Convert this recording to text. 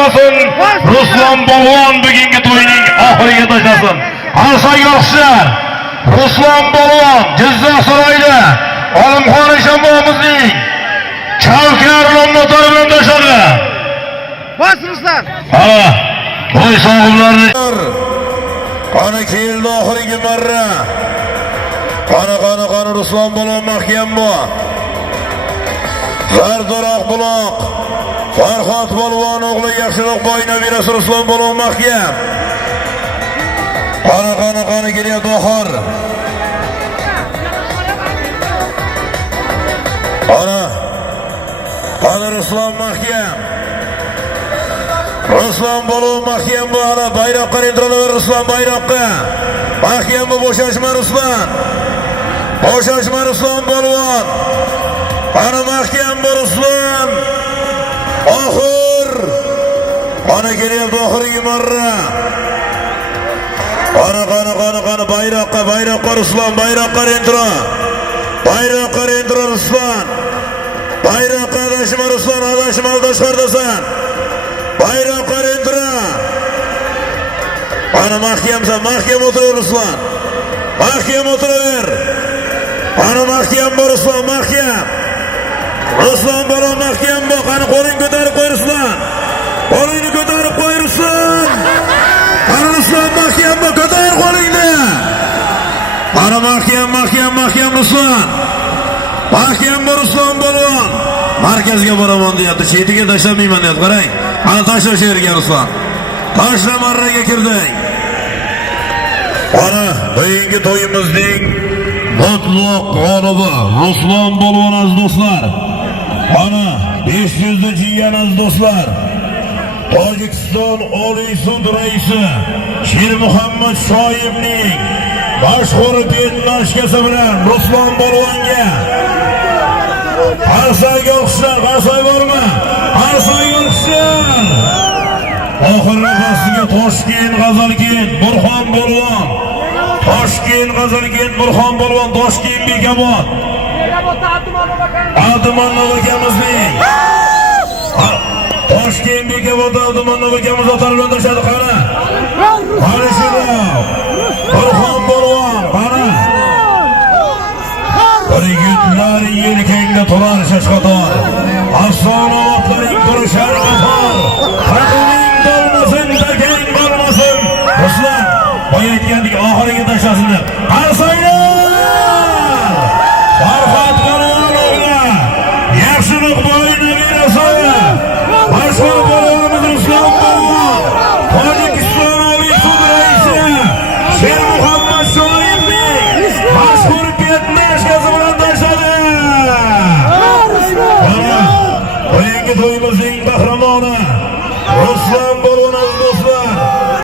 bo'lmasin. Ruslan Polvon bugungi to'yning oxiriga tashlasin. Qarsak yo'qchilar. Ruslan Polvon Jizzax saroyida Olimxon Eshonboyimizning Chavkar nomlari bilan tashladi. Bas Ruslan. Ha, to'y sohiblarini qani keldi oxirgi marra. Qani Ruslan Polvon mahkam bu. Zardo'roq buloq. Farhod Polvon o'g'li yaxshiroq boyna berasi Ruslan Polvon mahkam. Qani kelyapti oxir. Qani Ruslan mahkam. Ruslan Polvon mahkam bu ana bayroqqa intilaver Ruslan bayroqqa. Mahkam bu bo'shashma Ruslan. Bo'shashma Ruslan Polvon. Ana mahkam bu Ruslan. Oxir. Ana kelyapti oxirgi marra. Qani bayroqqa Ruslan bayroqqa intro. Bayroqqa intro Ruslan. Bayroqqa adashma Ruslan adashma tashqardasan. Bayroqqa intro. Ana mahkamsan mahkam o'tir Ruslan. Mahkam o'tiraver. Ana mahkam bu Ruslan mahkam. Ruslan Polvon mahkam bu. Qani qo'lingni ko'tarib qo'y Ruslan. Qo'lingni ko'tarib qo'y Ruslan. Qani Ruslan mahkam bu ko'tar qo'lingni. Qani mahkam Ruslan. Mahkam bu Ruslan Polvon. Markazga boraman deyapti. Chetiga tashlamayman deyapti. Qarang. Qani tashla shu yerga Ruslan. Tashla marraga kirding. Qani bugungi to'yimizning mutlaq g'olibi Ruslan Polvon aziz do'stlar. Qani 500 jiyan aziz do'stlar. Tojikiston Oliy sud raisi Shermuhammad Shoyevning mashhur petnashkasi bilan Ruslan Polvonga qarsak yo'qchilar, qarsak bormi? Qarsak yo'qchilar. Oxirgi nafasiga Toshkent G'azalkent Burxon Polvon. Toshkent G'azalkent Burxon Polvon Toshkent Bekobod. Abdumanov akamizning Toshkent Bekobod Abdumanov akamiz otlar bilan tashladi. Qani. Qani shunda. Burxon Polvon, qani. Yigitlar yelkangda turar shashqator. Afsonalarning turishar qator. Haqning bo'lmasin, takang bo'lmasin. Ruslan, qo'yayotgandek oxiriga tashlasin deb. Qarsanglar! Farhod Polvon o'g'li. Yaxshiroq boyni berasi. Mashhur Polvonimiz Ruslan Polvon. Tojikiston Oliy sud raisi Shermuhammad Shoyevning mashhur petnashkasi bilan tashladi. Bugungi to'yimizning qahramoni Ruslan Polvon